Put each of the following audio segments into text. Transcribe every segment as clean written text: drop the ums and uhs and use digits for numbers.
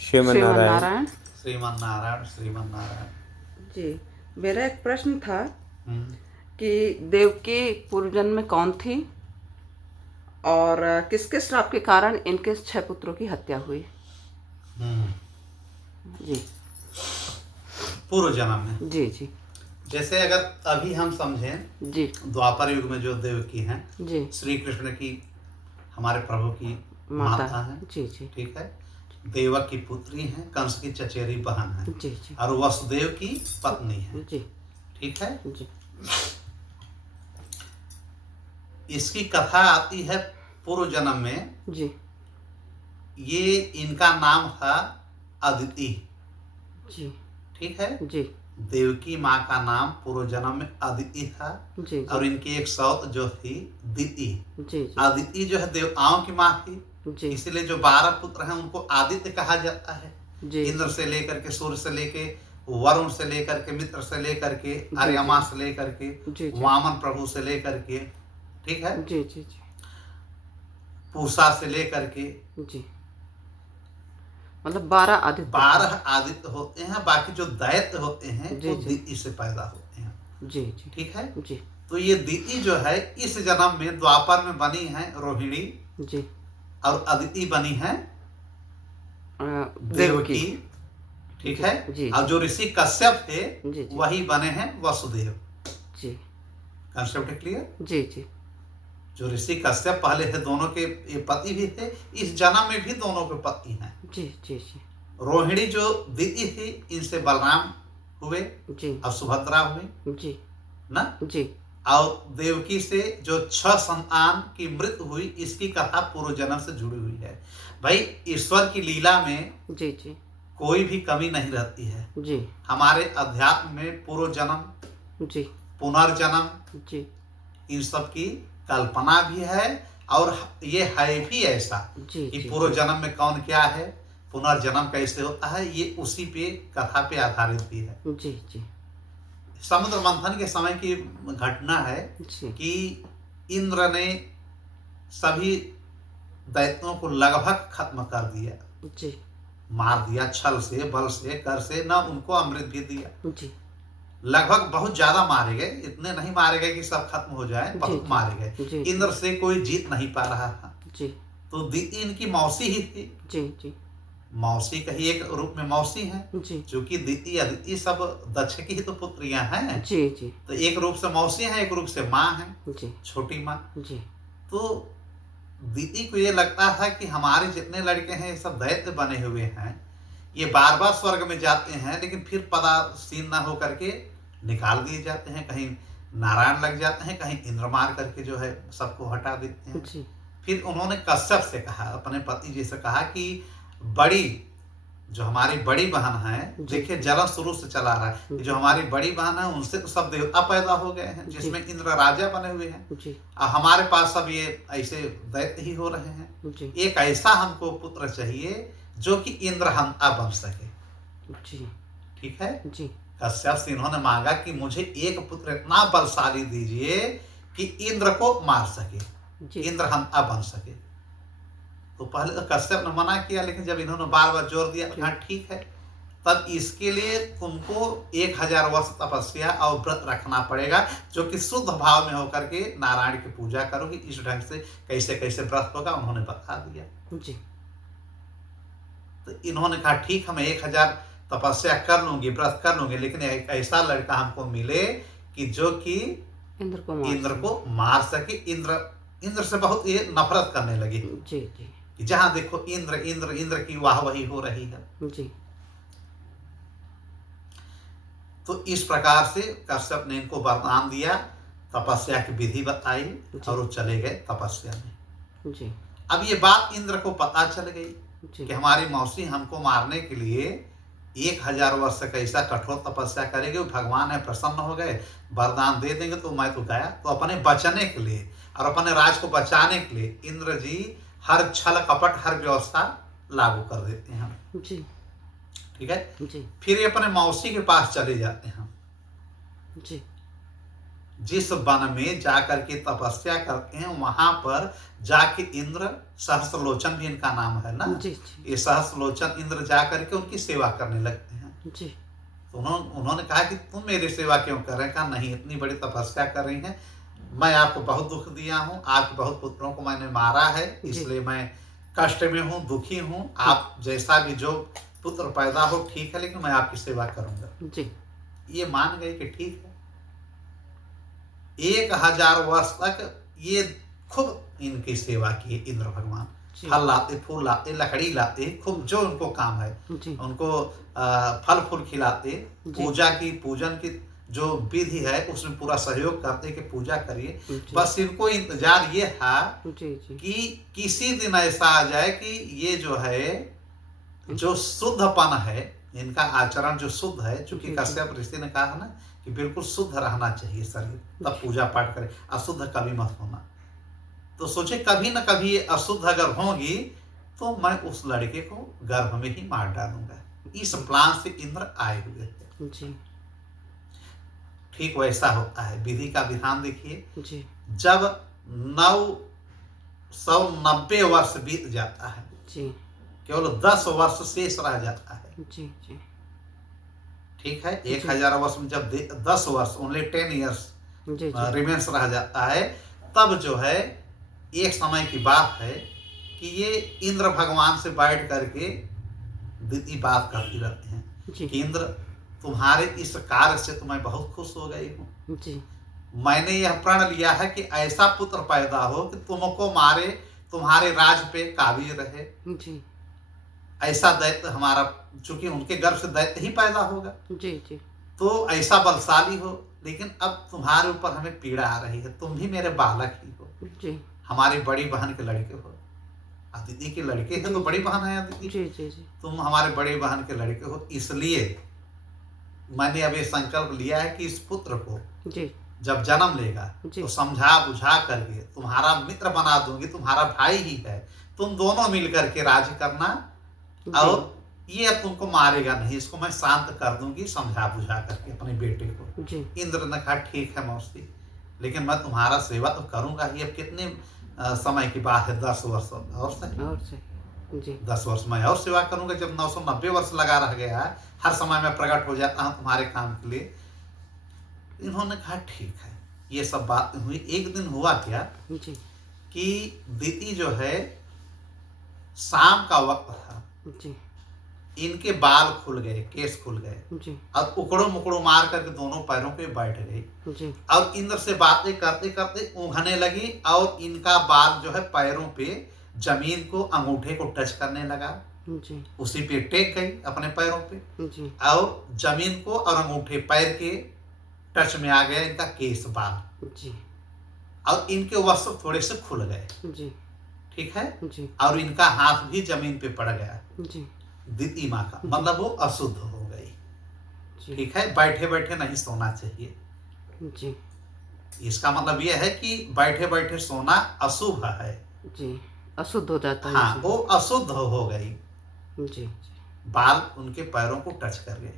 श्रीमन नारायण। श्रीमन नारायण श्रीमन नारायण। जी, मेरा एक प्रश्न था हम्म, कि देवकी पूर्व जन्म में कौन थी और किसके श्राप के कारण इनके 6 पुत्रों की हत्या हुई। हम्म। जी पूर्व जन्म में जी जी जैसे अगर अभी हम समझें, जी द्वापर युग में जो देवकी हैं जी श्री कृष्ण की, हमारे प्रभु की माता माता है। जी जी ठीक है। देवक की पुत्री हैं, कंस की चचेरी बहन है जी जी और वसुदेव की पत्नी है। जी ठीक है। जी इसकी कथा आती है पूर्व जन्म में। जी ये इनका नाम था अदिति। जी ठीक है। जी देवकी माँ का नाम पूर्व जन्म में अदिति था। जी और इनकी एक सौत जो थी दिति। जी अदिति जो है देवताओं की माँ थी, जी इसलिए जो 12 पुत्र हैं उनको आदित्य कहा जाता है। जी इंद्र से लेकर के, सूर्य से लेके, वरुण से लेकर के, मित्र से लेकर के, अर्यमा से लेकर के, जी जी वामन प्रभु से लेकर के, ठीक है, जी जी जी पूषा से लेकर के जी मतलब 12 आदित्य 12 आदित्य होते हैं। बाकी जो दैत्य होते हैं जी, वो जी। दिति से पैदा होते हैं। जी जी ठीक है। जी तो ये दिति जो है इस जन्म में द्वापर में बनी है रोहिणी, जी और अदिति बनी है देवकी देवकी। ठीक जी, है। जी, और जो ऋषि कश्यप थे जी, जी। वही बने हैं वसुदेव। जी कंसेप्ट क्लियर। जी जी जो ऋषि कश्यप पहले थे, दोनों के ये पति भी थे, इस जन्म में भी दोनों के पति हैं। जी जी जी रोहिणी जो दिति थी, इनसे बलराम हुए जी और सुभद्रा हुई जी ना। जी और देवकी से जो 6 संतान की मृत्यु हुई, इसकी कथा पूर्व जन्म से जुड़ी हुई है। भाई, ईश्वर की लीला में जी जी कोई भी कमी नहीं रहती है। जी हमारे अध्यात्म में पूर्व जन्म, जी पुनर्जन्म, जी इन सब की कल्पना भी है। और ये है भी ऐसा जी कि जी पूर्व जन्म में कौन क्या है, पुनर्जन्म कैसे होता है, ये उसी पे कथा पे आधारित भी है। जी जी समुद्र मंथन के समय की घटना है जी कि इंद्र ने सभी दैत्यों को लगभग खत्म कर दिया, जी मार दिया, छल से, बल से, कर से, न उनको अमृत भी दिया। जी लगभग बहुत ज्यादा मारे गए, इतने नहीं मारे गए कि सब खत्म हो जाए, बहुत जी, मारे गए। जी, इंद्र से कोई जीत नहीं पा रहा था। जी तो दिति इनकी मौसी ही थी। जी जी मौसी का ही एक रूप में मौसी है, जी क्योंकि दिति अदिति सब दक्ष की ही तो पुत्रियां हैं। जी जी तो एक रूप से मौसी हैं, एक रूप से माँ हैं, जी छोटी माँ। जी तो दीदी को ये लगता था कि हमारे जितने लड़के हैं ये सब दैत्य बने हुए हैं, ये बार बार स्वर्ग में जाते हैं, लेकिन फिर पदासीन न होकर के निकाल दिए जाते हैं। कहीं नारायण लग जाते हैं, कहीं इंद्र मार करके जो है सबको हटा देते हैं। जी फिर उन्होंने कश्यप से कहा, अपने पति जी से कहा कि बड़ी जो हमारी बड़ी बहन है, देखिए जन्म शुरू से चला रहा है, जो हमारी बड़ी बहन है उनसे तो सब देवता पैदा हो गए हैं, जिसमें इंद्र राजा बने हुए हैं, जी और हमारे पास सब ये ऐसे दैत्य ही हो रहे हैं। जी एक ऐसा हमको पुत्र चाहिए जो कि इंद्रहंता बन सके। जी ठीक है। जी कश्यप से इन्होंने मांगा कि मुझे एक पुत्र इतना बलशाली दीजिए कि इंद्र को मार सके, जी इंद्रहंता बन सके। तो पहले तो कश्यप ने मना किया, लेकिन जब इन्होंने बार बार जोर दिया, हाँ ठीक है, तब इसके लिए तुमको 1000 वर्ष तपस्या और व्रत रखना पड़ेगा, जो कि शुद्ध भाव में होकर के नारायण की पूजा करोगे। इस ढंग से कैसे कैसे व्रत होगा उन्होंने बता दिया। जी तो इन्होंने कहा ठीक, हम 1000 तपस्या कर लूंगी, व्रत कर लूंगी, लेकिन एक ऐसा लड़का हमको मिले कि जो कि इंद्र को मार सके। इंद्र से बहुत ये नफरत करने लगी जी जी कि जहां देखो इंद्र इंद्र इंद्र की वाहवाही हो रही है। जी तो इस प्रकार से कश्यप ने इनको वरदान दिया, तपस्या की विधि बताई, और वो चले गए तपस्या में। जी अब ये बात इंद्र को पता चल गई जी कि हमारी मौसी हमको मारने के लिए 1000 वर्ष तक ऐसा कठोर तपस्या करेगी, भगवान है प्रसन्न हो गए, वरदान दे देंगे तो मैं तो गया। तो अपने बचने के लिए और अपने राज को बचाने के लिए इंद्र जी हर छल कपट, हर व्यवस्था लागू कर देते हैं। जी ठीक है। जी फिर ये अपने मौसी के पास चले जाते हैं। जी जिस वन में जाकर के तपस्या करते हैं वहां पर जाके इंद्र, सहस्त्रलोचन भी इनका नाम है ना, जी जी ये सहस्त्रलोचन इंद्र जाकर के उनकी सेवा करने लगते हैं। जी तो उन्होंने कहा कि तुम मेरी सेवा क्यों कर रहे हैं? कहा नहीं, इतनी बड़ी तपस्या कर रही हैं, मैं आपको बहुत दुख दिया हूँ, आपके बहुत पुत्रों को मैंने मारा है, जी इसलिए मैं कष्ट में हूँ, दुखी हूँ। आप जैसा भी जो पुत्र पैदा हो ठीक है, लेकिन मैं आपकी सेवा करूंगा। जी ये मान गए कि ठीक है। 1000 वर्ष तक ये खूब इनकी सेवा की इंद्र भगवान। जी फल लाते, फूल लाते, लकड़ी लाते, खूब जो उनको काम है जी उनको फल फूल खिलाते, जी पूजा की, पूजन की जो विधि है उसमें पूरा सहयोग करते कि पूजा करिए। जी बस इनको इंतजार ये था जी जी कि किसी दिन ऐसा आ जाए कि ये जो है, जो शुद्धपन है, इनका आचरण जो शुद्ध है, चूंकि जी जी कश्यप ऋषि ने कहा ना कि बिल्कुल शुद्ध रहना चाहिए शरीर, तब पूजा पाठ करे, अशुद्ध कभी मत होना। तो सोचे कभी न कभी ये अशुद्ध अगर होंगी तो मैं उस लड़के को गर्भ में ही मार डालूंगा। इस प्लान से इंद्र आए हुए थे। जी ठीक वैसा होता है। विधि का विधान देखिए, जी जब 990 वर्ष बीत जाता है, जी केवल 10 वर्ष शेष रह जाता है। जी जी ठीक है, जी 1000 वर्ष में जब 10 वर्ष, ओनली 10 ईयर्स जी रिमेंस रह जाता है, तब जो है एक समय की बात है कि ये इंद्र भगवान से बैठ करके दीदी बात करती रहते हैं जी कि इंद्र, तुम्हारे इस कार्य से तो मैं बहुत खुश हो गई हूँ। जी मैंने यह प्रण लिया है कि ऐसा पुत्र पैदा हो कि तुमको मारे, तुम्हारे राज पे काबिज रहे। जी ऐसा दैत्य हमारा, चूंकि उनके गर्भ से दैत्य ही पैदा होगा, जी जी तो ऐसा बलशाली हो। लेकिन अब तुम्हारे ऊपर हमें पीड़ा आ रही है, तुम भी मेरे बालक ही हो, जी हमारी बड़ी बहन के लड़के हो। अदिति के लड़के हैं तो बड़ी बहन है अदिति, जी जी जी तुम हमारे बड़ी बहन के लड़के हो, इसलिए मैंने अब ये संकल्प लिया है कि इस पुत्र को जी जब जन्म लेगा जी तो समझा बुझा करके तुम्हारा मित्र बना दूंगी, तुम्हारा भाई ही है, तुम दोनों मिल करके राज्य करना, और ये अब तुमको मारेगा नहीं, इसको मैं शांत कर दूंगी समझा बुझा करके अपने बेटे को। जी इंद्र ने कहा ठीक है मौसी, लेकिन मैं तुम्हारा सेवा तो करूंगा ही। अब कितने समय की बात है, 10 वर्ष और सही, और से जी 10 वर्ष मैं और सेवा करूंगा। जब 990 वर्ष लगा रह गया है, हर समय में प्रकट हो जाता हूं तुम्हारे काम के लिए। इन्होंने कहा ठीक है। ये सब बात हुई। एक दिन हुआ क्या जी कि दीति जो है, शाम का वक्त था, जी इनके बाल खुल गए, केस खुल गए, जी और उकड़ो मुकड़ो मार करके दोनों पैरों पे बैठ गई, जी और इंद्र से बातें करते करते ऊँघने लगी, और इनका बाल जो है पैरों पे जमीन को, अंगूठे को टच करने लगा, जी उसी पे टेक गई अपने पैरों पे, जी और जमीन को और अंगूठे पैर के टच में आ गया इनका केस, बाल, जी और इनके वस्त्र थोड़े से खुल गए। जी ठीक है, जी और इनका हाथ भी जमीन पे पड़ गया, जी दीति माँ का, मतलब वो अशुद्ध हो गई। जी ठीक है, बैठे बैठे नहीं सोना चाहिए। जी इसका मतलब यह है कि बैठे बैठे सोना अशुभ है। जी अशुद्ध हो जाता है हाँ, जी वो अशुद्ध हो गई। जी बाल उनके पैरों को टच कर गए,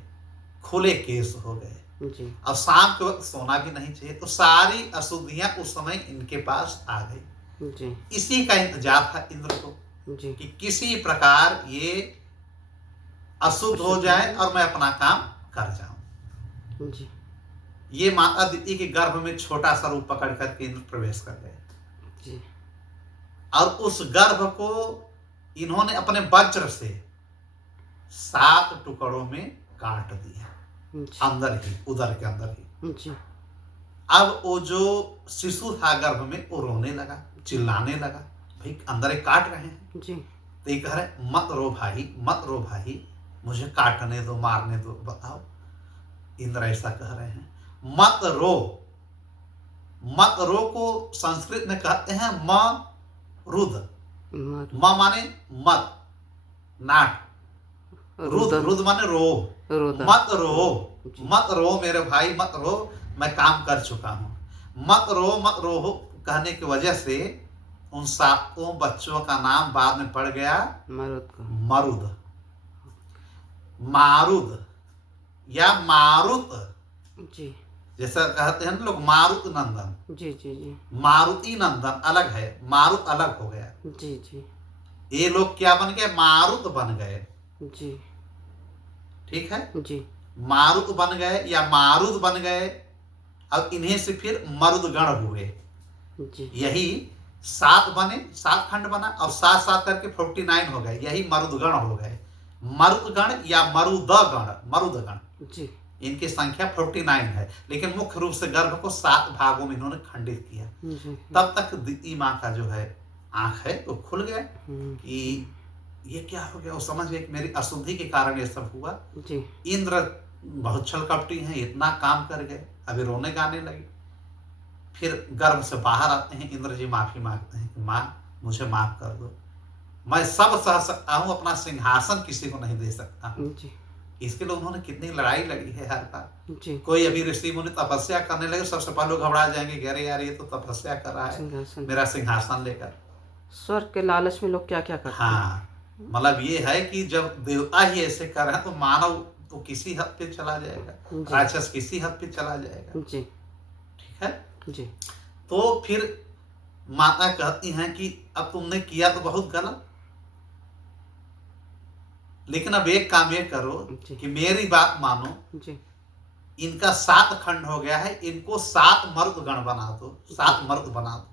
खुले केस हो गए, जी और शाम के वक्त सोना भी नहीं चाहिए। तो सारी अशुद्धियां उस समय इनके पास आ गई। जी इसी का इंतजार था इंद्र को जी कि किसी प्रकार ये अशुद्ध हो जाए और मैं अपना काम कर जाऊं। जी ये माता दीति के गर्भ में छोटा सा रूप पकड़ करके इंद्र प्रवेश कर गए, जी और उस गर्भ को इन्होंने अपने वज्र से 7 टुकड़ों में काट दिया, जी अंदर ही, उदर के अंदर ही। जी अब वो जो शिशु था गर्भ में, वो रोने लगा, चिल्लाने लगा, भाई अंदर एक काट रहे हैं। जी तो ये कह रहे मत रो भाई, मत रो भाई, मुझे काटने दो, मारने दो, बताओ। इंद्र ऐसा कह रहे हैं, मत रो। मत रो को संस्कृत में कहते हैं म रुद। म माने मत, नाट, रुद, रुद माने रो, मत रो, मत रो मेरे भाई, मत रो, मैं काम कर चुका हूं। मत रो कहने की वजह से उन 7 बच्चों का नाम बाद में पड़ गया मरुद, मारुद या मारुत। जी जैसा कहते हैं ना लोग मारुत नंदन, जी जी जी मारुति नंदन अलग है, मारुत अलग हो गया। जी जी ये लोग क्या बन गए, मारुत बन गए। जी ठीक है, जी मारुत बन गए या मारुद बन गए। अब इन्हें से फिर मरुदगण हुए। जी यही 7 बने, 7 खंड बना और 7 7 करके 49 हो गए, यही मरुदगण हो गए। मरुदगण या मरुदगण, मरुदगण जी इनकी संख्या 49 है। लेकिन मुख्य रूप से गर्भ को 7 भागों में इन्होंने खंडित किया। जी तब तक दिति माँ का जो है आंख है वो खुल गया कि ये क्या हो गया। वो समझ गए कि मेरी अशुद्धि के कारण ये सब हुआ। जी इंद्र बहुत छल कपटी हैं, इतना काम कर गए, अभी रोने गाने लगे। फिर गर्भ से बाहर आते हैं, इंद्र जी माफी मांगते हैं कि माँ मुझे माफ कर दो, मैं सब सह सकता हूँ, अपना सिंहासन किसी को नहीं दे सकता हूँ। जी इसके लिए उन्होंने कितनी लड़ाई लड़ी है हर बार। जी कोई अभी ऋषि मुनि तपस्या करने लगे, सबसे पहले लोग घबरा जाएंगे कि अरे यार ये तो तपस्या कर रहा है सिंहासन मेरा सिंहासन लेकर। स्वर्ग के लालच में लोग क्या क्या करते हैं। हाँ, मतलब ये है कि जब देवता ही ऐसे कर रहे हैं तो मानव तो किसी हद पे चला जाएगा, जी। राक्षस किसी हद पे चला जाएगा। जी ठीक है, जी तो फिर माता कहती हैं कि अब तुमने किया तो बहुत गलत, लेकिन अब एक काम ये करो जी। कि मेरी बात मानो। जी इनका 7 खंड हो गया है, इनको 7 मर्द गण बना दो, 7 मर्द बना दो।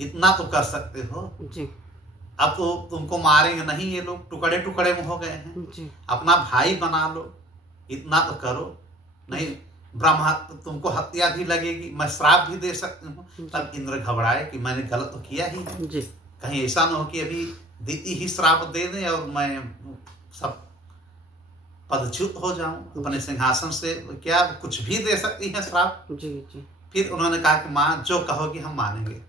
इतना तो कर सकते हो। जी अब तो तुमको मारेंगे नहीं, ये लोग टुकड़े टुकड़े में हो गए हैं, जी अपना भाई बना लो, इतना तो करो। नहीं ब्रह्म तुमको हत्या भी लगेगी, मैं श्राप भी दे सकती हूँ। तब इंद्र घबराए कि मैंने गलत तो किया ही नहीं, जी कहीं ऐसा ना हो कि अभी दीदी ही श्राप दे दें और मैं सब पदच्युत हो जाऊं अपने सिंहासन से। क्या कुछ भी दे सकती है श्राप। जी जी फिर उन्होंने कहा कि माँ जो कहोगी हम मानेंगे।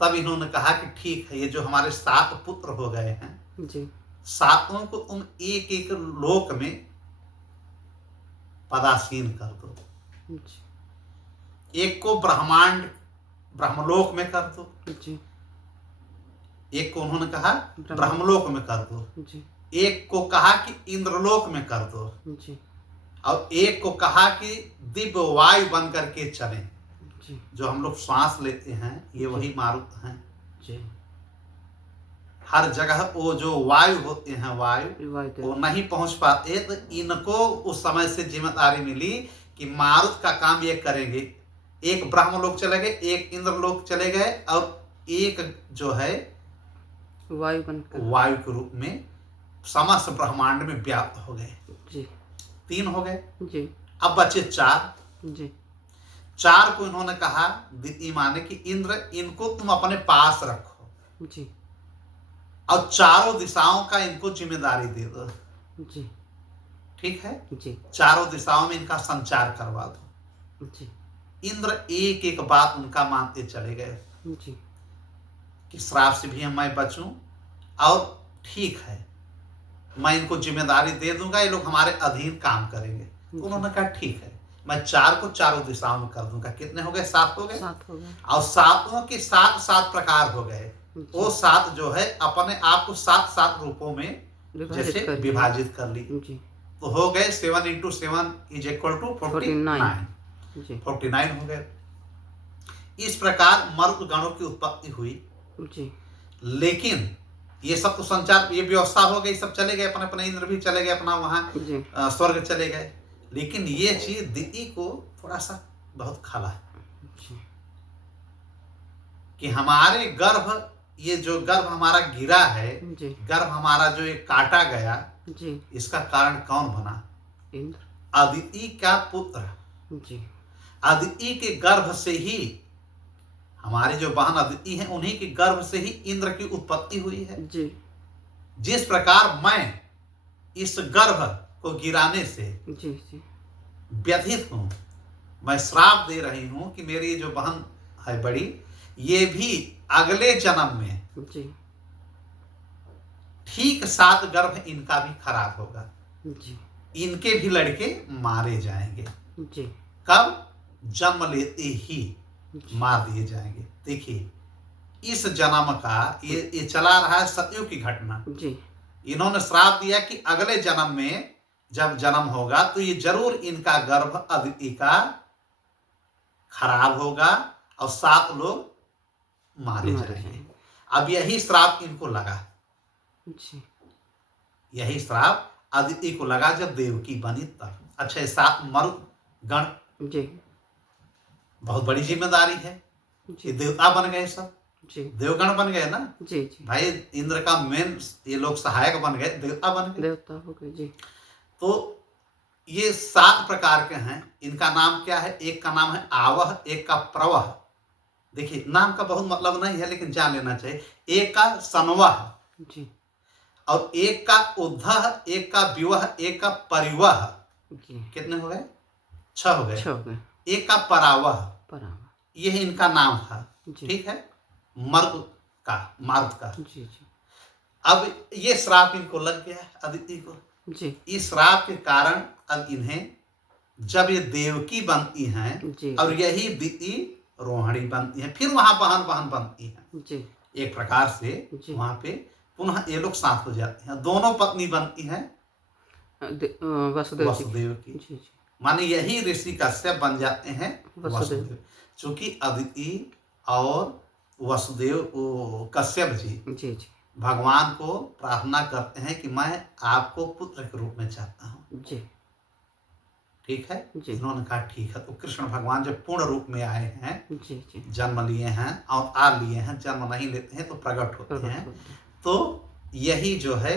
तब इन्होंने कहा कि ठीक है, ये जो हमारे 7 पुत्र हो गए हैं, जी 7 को तुम एक एक लोक में पदासीन कर दो। जी एक को ब्रह्मांड ब्रह्मलोक में कर दो, जी एक को उन्होंने कहा ब्रह्मलोक में कर दो, जी एक को कहा कि इंद्रलोक में कर दो, जी और एक को कहा कि दिव्य वायु बन करके चले। जी जो हम लोग श्वास लेते हैं ये वही मारुत हैं। जी हर जगह वो जो वायु होते हैं, वायु वो नहीं पहुंच पाते, तो इनको उस समय से जिम्मेदारी मिली कि मारुत का काम ये करेंगे। एक ब्रह्मलोक चले गए, एक इंद्रलोक चले गए, और एक जो है वायु बनकर वायु के रूप में समस्त ब्रह्मांड में व्याप्त हो गए। जी 3 हो गए। जी अब बचे 4। जी 4 को इन्होंने कहा दिति माने कि इंद्र इनको तुम अपने पास रखो जी और चारों दिशाओं का इनको जिम्मेदारी दे दो। जी ठीक है, जी चारों दिशाओं में इनका संचार करवा दो। जी इंद्र एक एक बात उनका मानते चले गए जी कि श्राप से भी मैं बचूं, और ठीक है मैं इनको जिम्मेदारी दे दूंगा, ये लोग हमारे अधीन काम करेंगे। तो उन्होंने कहा ठीक है, मैं 4 को चारों दिशाओं में कर दूंगा। कितने हो गए? 7 हो गए। 7 हो गए। और 7 के 7 प्रकार हो गए। वो 7 जो है अपने आप को 7 रूपों में जैसे विभाजित कर ली, जी तो हो गए 7 × 7 = 49। जी 49 हो गए। इस प्रकार मर्द गणों की उत्पत्ति हुई। जी लेकिन ये सब तो संचार, ये व्यवस्था हो गई, सब चले गए अपने अपने, इंद्र भी चले गए अपना वहां स्वर्ग चले गए। लेकिन ये चीज दिति को थोड़ा सा बहुत खला है कि हमारे गर्भ, ये जो गर्भ हमारा गिरा है, गर्भ हमारा जो ये काटा गया, इसका कारण कौन बना? इंद्र, अदिति का पुत्र। अदिति के गर्भ से ही हमारी जो बहन अदिति है, उन्हीं के गर्भ से ही इंद्र की उत्पत्ति हुई है। जिस प्रकार मैं इस गर्भ को गिराने से व्यथित हूं, मैं श्राप दे रही हूं कि मेरी जो बहन है बड़ी, ये भी अगले जन्म में ठीक 7 गर्भ इनका भी खराब होगा, इनके भी लड़के मारे जाएंगे। कब? जन्म लेते ही मार दिए जाएंगे। देखिए इस जन्म का ये चला रहा है सतयुग की घटना। इन्होंने श्राप दिया कि अगले जन्म में जब जन्म होगा तो ये जरूर इनका गर्भ अदिति का खराब होगा और 7 लोग मारे मारे जाएंगे। जाएंगे। अब यही श्राप इनको लगा, जी यही श्राप अदिति को लगा जब देवकी बनी तब। अच्छा, ये 7 मरुद गण, जी बहुत बड़ी जिम्मेदारी है। ये जी देवता बन गए, सब जी देवगण बन गए ना जी जी भाई। इंद्र का मेन ये लोग सहायक बन गए, देवता बन गए। देवता हो गए। जी तो ये 7 प्रकार के हैं। इनका नाम क्या है? एक का नाम है आवह, एक का प्रवह। देखिए, नाम का बहुत मतलब नहीं है लेकिन जान लेना चाहिए। एक का सनवह, जी और एक का उद्धह, एक का विवह, एक का परिवह। जी कितने हो गए? 6 हो गए। 6 हो गए। एक का परावह, परावा। यह इनका नाम था। जी ठीक है, मारुत का। जी जी अब ये श्राप इनको लग गया अदिति को। जी इस श्राप के कारण अब इन्हें, जब ये देवकी बनती हैं जी और यही दिति रोहिणी बनती हैं, फिर वहां बहन बहन बनती हैं। जी एक प्रकार से जी। वहां पे पुनः ये लोग साथ हो जाते हैं, दोनों पत्नी बनती हैं वसुदेव जी वसुदेव की। जी जी माने यही ऋषि कश्यप बन जाते हैं वसुदेव। चूंकि अदिति और वसुदेव कश्यप जी जी जी भगवान को प्रार्थना करते हैं कि मैं आपको पुत्र के रूप में चाहता हूँ। जी ठीक है, जी। इन्होंने कहा ठीक है। तो कृष्ण भगवान जब पूर्ण रूप में आए हैं, जी जी जन्म लिए हैं, अवतार लिए हैं, जन्म नहीं लेते हैं तो प्रकट होते हैं। तो यही जो है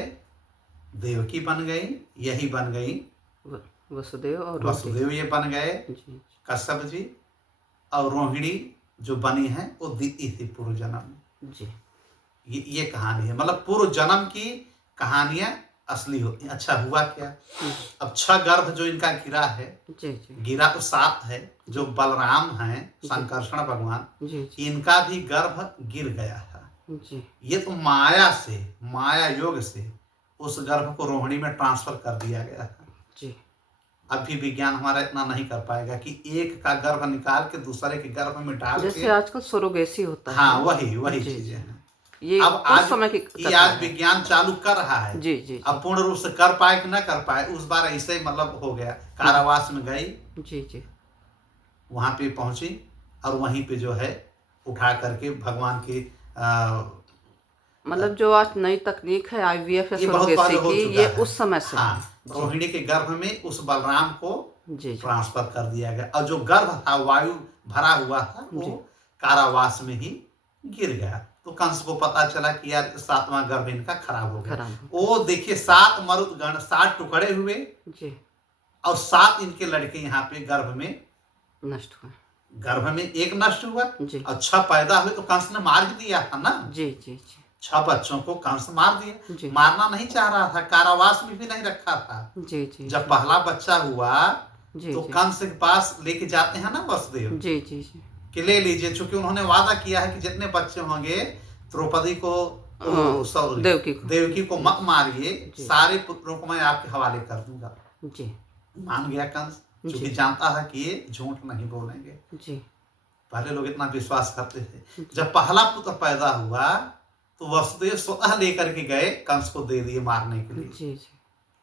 देवकी बन गई, यही बन गई वसुदेव और वसुदेव, ये बन गए जी कश्यप जी। और रोहिणी जो बनी है वो दिति थी पूर्व जन्म में। जी ये कहानी है, मतलब पूर्व जन्म की कहानियां असली होती हैं। अच्छा, हुआ क्या? अब 6 गर्भ जो इनका गिरा है, जी जी गिरा तो 7 है। जो बलराम हैं, संकर्षण भगवान, जी जी इनका भी गर्भ गिर गया था। जी ये तो माया से, माया योग से उस गर्भ को रोहिणी में ट्रांसफर कर दिया गया था। जी अभी विज्ञान हमारा इतना नहीं कर पाएगा कि एक का गर्भ निकाल के दूसरे के गर्भ में डाल जैसे के। आजकल सरोगेसी होता है। हाँ, वही जी, चीजें हैं। ये अब उस समय की ये कथा आज है। विज्ञान चालू कर रहा है। जी जी अब पूर्ण रूप से कर पाए कि ना कर पाए, उस बार ऐसे ही मतलब हो गया। कारावास में गई, जी जी वहां पे पहुंची और वहीं पे जो है उठा करके भगवान की मतलब जो आज नई तकनीक है IVF या ये बहुत पहले सरोगेसी हो की, चुका ये है। उस समय से हाँ, है। रोहिणी के गर्भ में उस बलराम को जी जी ट्रांसफर कर दिया गया और जो गर्भ था वायु भरा हुआ था वो जी। कारावास में ही गिर गया। तो कंस को पता चला कि यार 7वां गर्भ इनका खराब हो गया। खराब वो देखिए 7 मरुद गण, 7 टुकड़े हुए जी और 7 इनके लड़के यहाँ पे गर्भ में, नष्ट हुआ। गर्भ में एक नष्ट हुआ जी और 6 पैदा हुए। तो कंस ने मार भी दिया था ना, जी जी जी 6 बच्चों को कंस मार दिया। जी मारना नहीं चाह रहा था, कारावास में भी नहीं रखा था। जी जी जब पहला बच्चा हुआ जी तो जी कंस के पास लेके जाते हैं ना वसुदेव जी जी जी कि ले लीजिए, चूंकि उन्होंने वादा किया है कि जितने बच्चे होंगे द्रौपदी को, सॉरी, देवकी को मत मारिए, जी। सारे पुत्रों को मैं आपके हवाले कर दूंगा। जी मान गया कंस, क्योंकि जी। जानता था कि ये झूठ नहीं बोलेंगे। जी पहले लोग इतना विश्वास करते थे। जब पहला पुत्र पैदा हुआ तो वसुदेव स्वतः लेकर के गए, कंस को दे दिए मारने के लिए। जी जी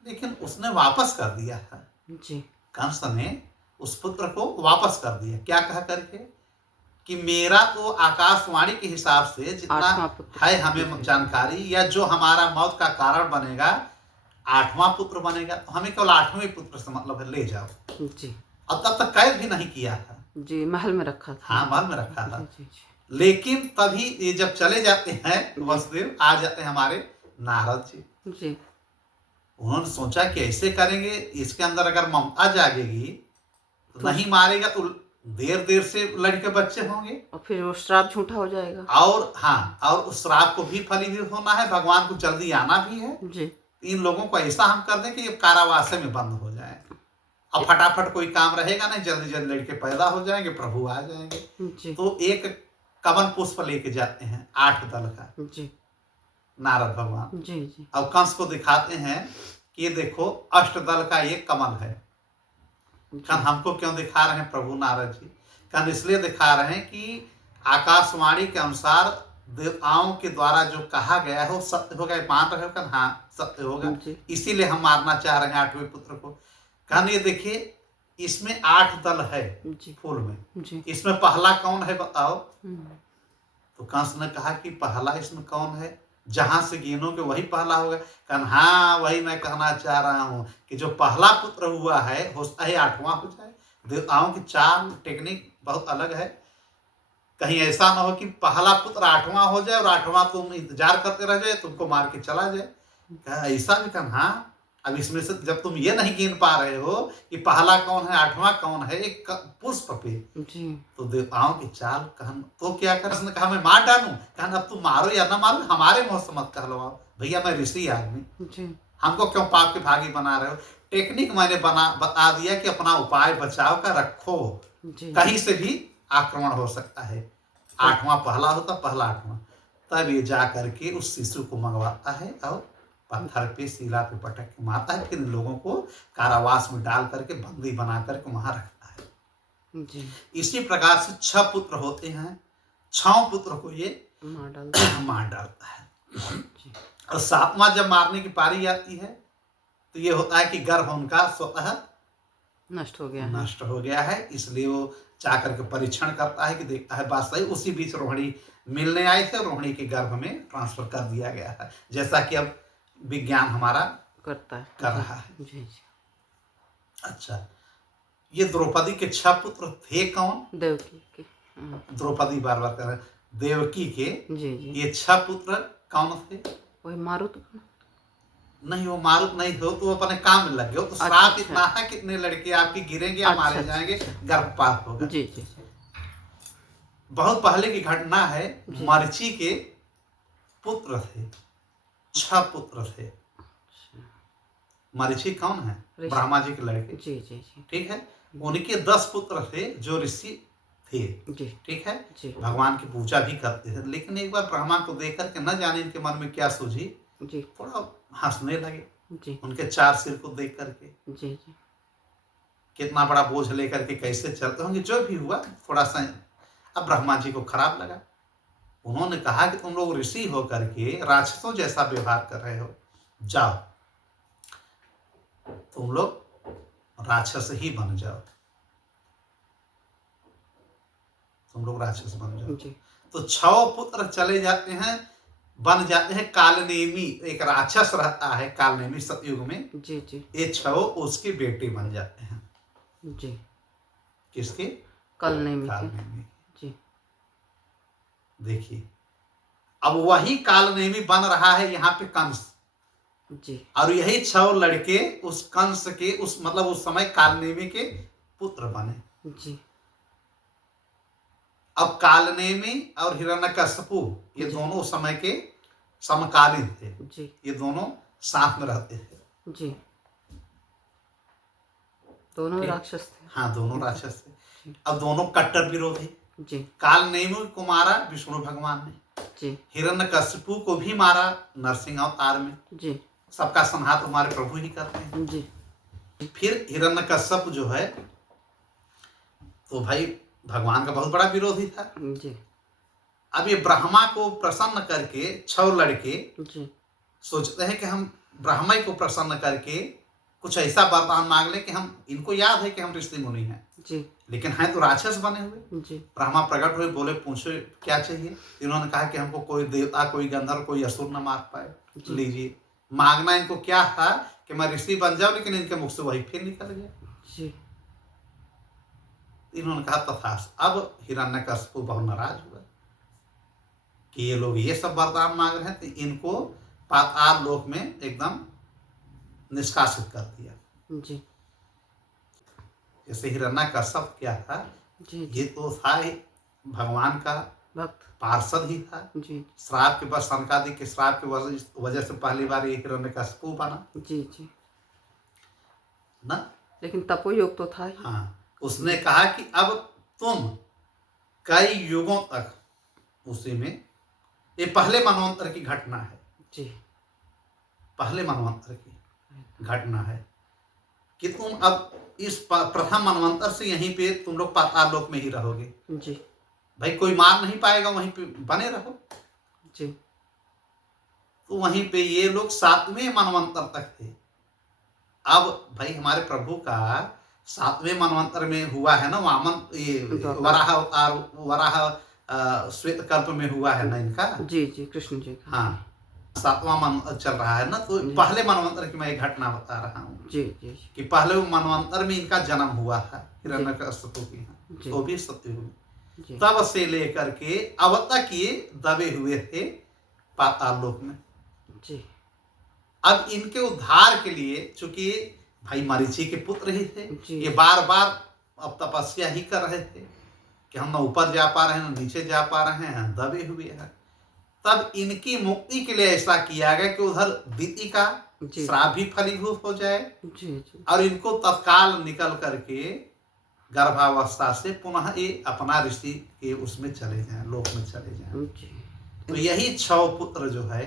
लेकिन उसने वापस कर दिया था, जी कंस ने उस पुत्र को वापस कर दिया। क्या कहा करके कि मेरा तो आकाशवाणी के हिसाब से जितना 8वां पुत्र है हमें जानकारी, या जो हमारा मौत का कारण बनेगा 8वां पुत्र बनेगा। तो हमें केवल 8वें पुत्र से मतलब है, ले जाओ। जी और तब तक कैद भी नहीं किया था। जी महल में रखा था। हाँ, महल में रखा था। जी जी लेकिन तभी ये जब चले जाते हैं वसुदेव, आ जाते हैं हमारे नारद जी। जी उन्होंने सोचा कि ऐसे करेंगे, इसके अंदर अगर ममता जागेगी तो नहीं मारेगा तो देर से लड़के बच्चे होंगे और फिर वो श्राप झूठा हो जाएगा। और हाँ, और उस श्राप को भी फलीभूत होना है, भगवान को जल्दी आना भी है। जी इन लोगों को ऐसा हम कर दें कि ये कारावास में बंद हो जाए, अब फटाफट कोई काम रहेगा नहीं, जल्दी जल्दी लड़के पैदा हो जाएंगे, प्रभु आ जाएंगे। जी तो एक कमल पुष्प लेके जाते हैं 8 दल का जी नारद भगवान। जी जी अब कंस को दिखाते हैं कि ये देखो 8 दल का एक कमल है। कन हमको क्यों दिखा रहे हैं प्रभु नारद जी? कन इसलिए दिखा रहे हैं कि आकाशवाणी के अनुसार देवताओं के द्वारा जो कहा गया है वो सत्य होगा, मान रहे हो क्या? हाँ सत्य होगा, जी इसीलिए हम मारना चाह रहे हैं 8वें पुत्र को। कहने ये देखिए, इसमें 8 दल है जी फूल में, जी इसमें पहला कौन है बताओ? हम्म, तो कंस ने कहा कि पहला इसमें कौन है, जहां से गिनोगे वही पहला होगा। कहन हाँ वही मैं कहना चाह रहा हूं कि जो पहला पुत्र हुआ है हो सकता है 8वां हो जाए। देवताओं की चाल टेक्निक बहुत अलग है। कहीं ऐसा ना हो कि पहला पुत्र 8वां हो जाए और 8वां तुम इंतजार करते रह जाए, तुमको मार के चला जाए। कहा ऐसा भी कहन हाँ, अब इसमें से जब तुम ये नहीं गिन पा रहे हो कि पहला कौन है 8वां कौन है, एक पुष्प पे, जी तो देवताओं की चाल। कहन तो क्या कर, उसने कहा मैं मार डालूं। कहन अब तुम मारो या ना मारो, हमारे मुंह से मत कहलवाओ भैया, मैं ऋषि आदमी, जी हमको क्यों पाप के भागी बना रहे हो। टेक्निक मैंने बता दिया कि अपना उपाय बचाव का रखो, जी कहीं से भी आक्रमण हो सकता है। 8वां पहला होता, पहला 8वां। तब ये जा करके उस शिशु को मंगवाता है और पत्थर पे शिला पे पटक के मारता है, फिर इन लोगों को कारावास में डाल करके बंदी बना करके वहां रखता है। जी इसी प्रकार से 6 पुत्र होते हैं, 6 पुत्र को ये मार डाल मार डालता है। जी और 7वां जब मारने की पारी आती है तो ये होता है कि गर्भ उनका स्वतः नष्ट हो गया है नष्ट हो गया है। इसलिए वो जा करके परीक्षण करता है कि देखता है बात सही। उसी बीच रोहिणी मिलने आए थे, रोहिणी के गर्भ में ट्रांसफर कर दिया गया है, जैसा कि अब विज्ञान हमारा करता है कर रहा है। जी जी अच्छा, ये द्रौपदी के 6 पुत्र थे कौन? देवकी के द्रौपदी बार बार कर रहे हैं। देवकी के जी जी ये 6 पुत्र कौन थे? वही मारुत नहीं, वो मारुत नहीं थे, तो वो अपने काम में लग गए। तो श्राप अच्छा। इतना है कितने लड़के आपके गिरेंगे या मारे अच्छा, जाएंगे, अच्छा। गर्भपात होगा। जी जी जी बहुत पहले की घटना है। जी। मरीचि के पुत्र थे, 6 पुत्र थे। मरीचि कौन है? ऋषि। ब्रह्मा जी के लड़के, जी जी जी ठीक है। उनके 10 पुत्र थे जो ऋषि थे, जी ठीक है। जी भगवान की पूजा भी करते थे। लेकिन एक बार ब्रह्मा को देख करके न जाने इनके मन में क्या सूझी, जी थोड़ा हंसने लगे जी उनके 4 सिर को देख करके। जी जी कितना बड़ा बोझ लेकर के कैसे चलते होंगे, जो भी हुआ थोड़ा सा अब ब्रह्मा जी को खराब लगा। उन्होंने कहा कि तुम लोग ऋषि हो करके राक्षसों जैसा व्यवहार कर रहे हो, जाओ तुम लोग राक्षस ही बन जाओ, तुम लोग राक्षस बन जाओ। जी तो 6 पुत्र चले जाते हैं, बन जाते हैं कालनेमी। एक राक्षस रहता है कालनेमी सतयुग में, जी जी ये 6 उसके बेटे बन जाते हैं। जी किसके? कल नहीं मिलती कालनेमी। जी देखिए, अब वही कालनेमी बन रहा है यहाँ पे कंस, जी और यही 6 लड़के उस कंस के उस मतलब उस समय कालनेमी के पुत्र बने। जी अब कालनेमी और हिरण्यकश्यपु ये जी। दोनों उस समय के समकालीन थे, जी ये दोनों साथ में रहते थे। जी दोनों ठीक। राक्षस थे हाँ, दोनों राक्षस थे। जी अब दोनों कट्टर विरोधी। जी कालनेमी को मारा विष्णु भगवान ने, जी हिरण्यकश्यपु को भी मारा नरसिंह अवतार में। जी सबका संहार हमारे प्रभु ही करते हैं। जी फिर हिरण्यकश्यप जो है तो भाई भगवान का बहुत बड़ा विरोधी था। जी अब ये ब्रह्मा को प्रसन्न करके 6 लड़के जी सोचते हैं कि हम ब्रह्मा को प्रसन्न करके कुछ ऐसा वरदान मांग लें कि हम, इनको याद है कि हम ऋषि मुनि हैं, जी लेकिन हैं तो राक्षस बने हुए। जी ब्रह्मा प्रकट हुए, बोले पूछो क्या चाहिए। इन्होंने कहा कि हमको कोई देवता, कोई गंधर्व, कोई असुर न मार पाए। जी। लीजिए, मांगना इनको क्या था कि मैं ऋषि बन जाऊं, लेकिन इनके मुख से वही फिर निकल गया। जी इन्होंने कहा तथास्तु। अब हिरण्यकश्यप बहुत नाराज हुआ कि ये लोग ये सब वरदान मांग रहे हैं, तो इनको पाताल लोक में एकदम निष्कासित कर दिया। जी जैसे हिरण्यकश्यप क्या था, जी ये तो था ही भगवान का भक्त पार्षद ही था। जी श्राप के बस सनकादि के श्राप के वजह से पहली बार ये हिरण्यकश्यप बना जी जी ना। लेकिन तपोयोग तो था ही हाँ, उसने कहा कि अब तुम कई युगों तक, उसी में ये पहले मनवंतर की घटना है, जी पहले मनवंतर की घटना है कि तुम अब इस प्रथम मनवंतर से यहीं पे तुम लोग पाताल लोक में ही रहोगे। जी भाई कोई मार नहीं पाएगा, वहीं पे बने रहो। जी। तो वहीं पे ये लोग 7वें मनवंतर तक थे। अब भाई हमारे प्रभु का 7वें मनवंतर में हुआ है ना वामन, ये द्वापर। वराह अवतार, वराह श्वेत कल्प में हुआ है ना इनका। जी, जी, कृष्ण जी का। हाँ, 7वां मन चल रहा है ना, तो जी। पहले मनवंतर की मैं एक घटना बता रहा हूँ जी, जी, जी। कि पहले मनवंतर में इनका जन्म हुआ था जी। हिरण्यकशिपु के यहाँ, जी। वो भी सत्ययुग में। जी। तब से लेकर के अब तक ये दबे हुए थे पाताल लोक में। जी। अब इनके उद्धार के लिए, चूंकि भाई मरीचि के पुत्र ही थे, जी। ये बार बार अब तपस्या ही कर रहे थे कि हम न ऊपर जा पा रहे हैं न नीचे जा पा रहे हैं, दबे हुए हैं। तब इनकी मुक्ति के लिए ऐसा किया गया कि उधर दिति का जी। श्राप भी फलीभूत हो जाए जी, जी। और इनको तत्काल निकल करके गर्भावस्था से पुनः ये अपना ऋषि के उसमें चले जाएं, लोक में चले जाएं। जी। तो यही 6 पुत्र जो है,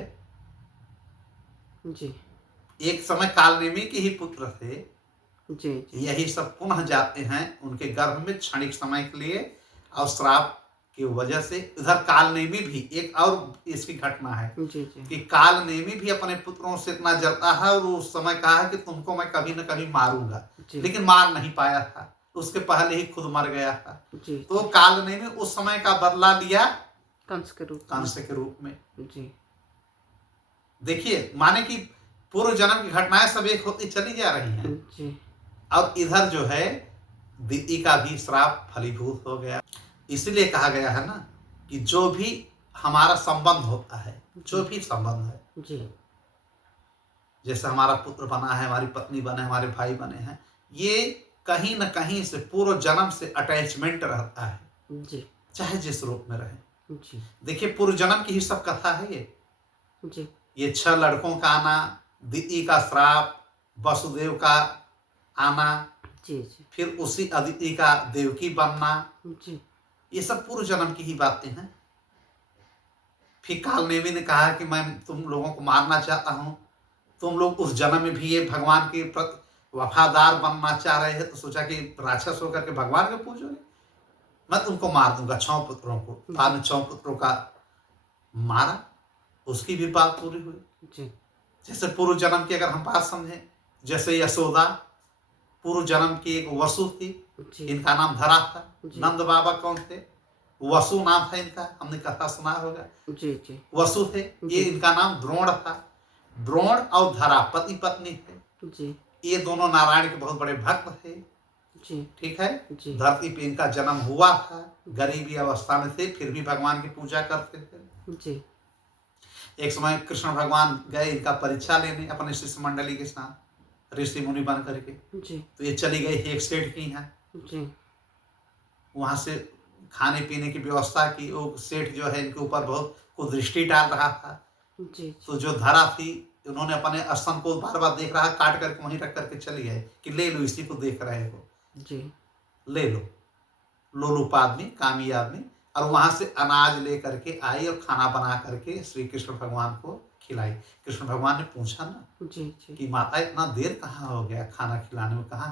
जी। एक समय कालनेमी के ही पुत्र थे, जी, जी। यही सब पुनः जाते हैं उनके गर्भ में क्षणिक समय के लिए, और श्राप की वजह से इधर कालनेमी भी एक और इसकी घटना है जी, जी। कि कालनेमी भी अपने पुत्रों से इतना जलता है और उस समय कहा है कि तुमको मैं कभी न कभी मारूंगा, जी। लेकिन मार नहीं पाया था, उसके पहले ही खुद मर गया था। जी, तो जी। कालनेमी उस समय का बदला लिया कंस के रूप में। कंस के रूप में। जी। देखिए, माने कि पूर्व जन्म की घटनाएं सब एक होती चली जा रही हैं। जी। अब इधर जो है दिति का भी श्राप फलीभूत हो गया। इसलिए कहा गया है ना कि जो भी हमारा संबंध होता है, जो भी संबंध है, जी। जैसे हमारा पुत्र बना है, हमारी पत्नी बने, हमारे भाई बने हैं, ये कहीं न कहीं से पूर्व जन्म से अटैचमेंट रहता है, जी। चाहे जिस रूप में रहे। जी। देखिए, पूर्व जन्म की ही सब कथा है ये। जी। ये 6 लड़कों का आना, दिति का श्राप, वसुदेव का आना, जी। जी। फिर उसी अदिति का देवकी बनना, जी। ये सब पूर्व जन्म की ही बातें हैं। फिर कालनेमी ने कहा कि मैं तुम लोगों को मारना चाहता हूं, तुम लोग उस जन्म में भी ये भगवान के प्रति वफादार बनना चाह रहे हैं, तो सोचा कि राक्षस होकर के भगवान को पूजोगे, मैं तुमको मार दूंगा 6 पुत्रों को। बाद में 6 पुत्रों का मारा, उसकी भी बात पूरी हुई। जी। जैसे पूर्व जन्म की अगर हम बात समझें, जैसे यशोदा पूर्व जन्म की एक वसु थी, जी। इनका नाम धरा था। जी। नंद बाबा कौन थे? वसु नाम था इनका, हमने कथा सुना होगा। जी। जी। वसु थे, ये जी। इनका नाम द्रोण था। द्रोण और धरा पति पत्नी थे। जी। ये दोनों नारायण के बहुत बड़े भक्त थे। जी। ठीक है। जी। धरती पे इनका जन्म हुआ था, गरीबी अवस्था में थे, फिर भी भगवान की पूजा करते थे। जी। एक समय कृष्ण भगवान गए इनका परीक्षा लेने अपने शिष्य मंडली के साथ, ऋषि मुनि बन करके। जी। तो ये चली गई एक सेठ की यहाँ, जी। वहां से खाने पीने की व्यवस्था की। वो सेठ जो है इनके ऊपर बहुत कुदृष्टि डाल रहा था। जी। तो जो धरा थी, उन्होंने अपने स्तन को बार बार देख रहा, काट करके वहीं रख करके चली आई कि ले लो, इसी को देख रहे हो, जी। ले लो। लोलुप आदमी, कामी आदमी। और वहां से अनाज ले करके आई और खाना बना करके श्री कृष्ण भगवान को खिलाई। कृष्ण भगवान ने पूछा ना जी। जी। कि माता इतना देर कहाँ हो गया खाना खिलाने में, कहा?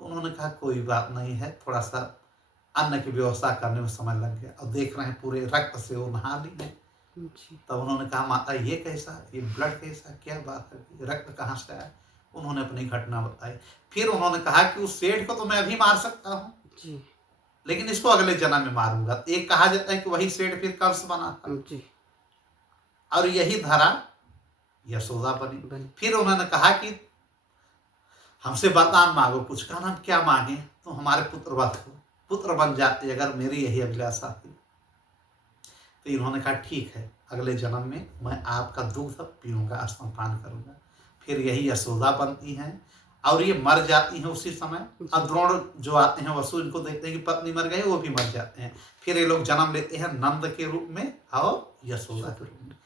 तो उन्होंने कहा कोई बात नहीं है, थोड़ा सा अन्न की व्यवस्था करने में समय लग गया, और देख रहे हैं पूरे रक्त से वो नहा ली है। जी। तब उन्होंने कहा माता ये कैसा, ये ब्लड कैसा, क्या बात है, ये रक्त कहाँ से आया? उन्होंने अपनी घटना बताई। फिर उन्होंने कहा कि उस सेठ को तो मैं अभी मार सकता हूँ, जी। लेकिन इसको अगले जन्म में मारूंगा। एक कहा जाता है कि वही सेठ फिर कंस बना था, जी। और यही धरा यशोदा बनी। फिर उन्होंने कहा कि हमसे वरदान मांगो कुछ। कहा हम क्या मांगे? तो हमारे पुत्र बन जाते अगर मेरी यही अभिलाषा थी। तो इन्होंने कहा ठीक है, अगले जन्म में मैं आपका दूध पीऊंगा, स्तनपान करूंगा। फिर यही यशोदा बनती हैं, और ये मर जाती हैं उसी समय। अब द्रोण जो आते हैं वसु, इनको देखते हैं कि पत्नी मर गई, वो भी मर जाते हैं। फिर ये लोग जन्म लेते हैं नंद के रूप में और यशोदा के रूप में।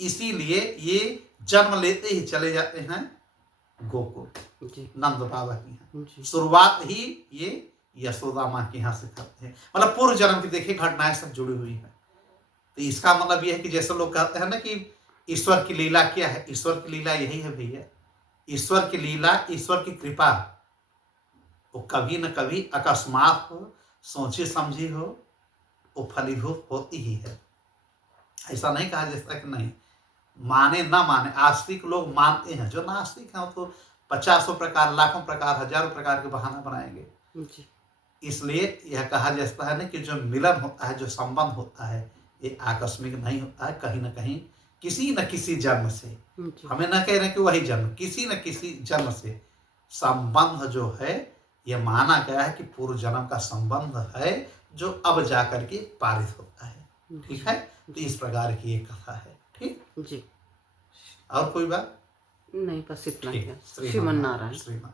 इसीलिए ये जन्म लेते ही चले जाते हैं गोकुल, नंद बाबा की यहाँ। शुरुआत ही ये यशोदा माँ के यहाँ से करते हैं। मतलब पूर्व जन्म की देखिए घटनाएं सब जुड़ी हुई है। तो इसका मतलब यह है कि जैसे लोग कहते हैं ना कि ईश्वर की लीला क्या है, ईश्वर की लीला यही है भैया। ईश्वर की लीला, ईश्वर की कृपा, वो कभी न कभी अकस्मात हो, सोची समझी हो, वो फलीभूत होती ही है। ऐसा नहीं कहा जाता कि नहीं, माने ना माने, आस्तिक लोग मानते हैं, जो नास्तिक हैं वो तो पचासों प्रकार, लाखों प्रकार, हजारों प्रकार के बहाना बनाएंगे। जी, इसलिए यह कहा जाता है ना कि जो मिलन होता है, जो संबंध होता है, ये आकस्मिक नहीं होता है, कहीं ना कहीं किसी न किसी जन्म से, जी, हमें न कह रहे कि वही जन्म, किसी न किसी जन्म से संबंध जो है, ये माना गया है कि पूर्व जन्म का संबंध है, जो अब जाकर के पारित होता है। ठीक जी, है, तो इस प्रकार की ये कथा है। ठीक, जी। और कोई बात? नहीं, बस इतना ही ठीक, है। श्रीमन श्रीमन नारायण, नारायण। श्रीमन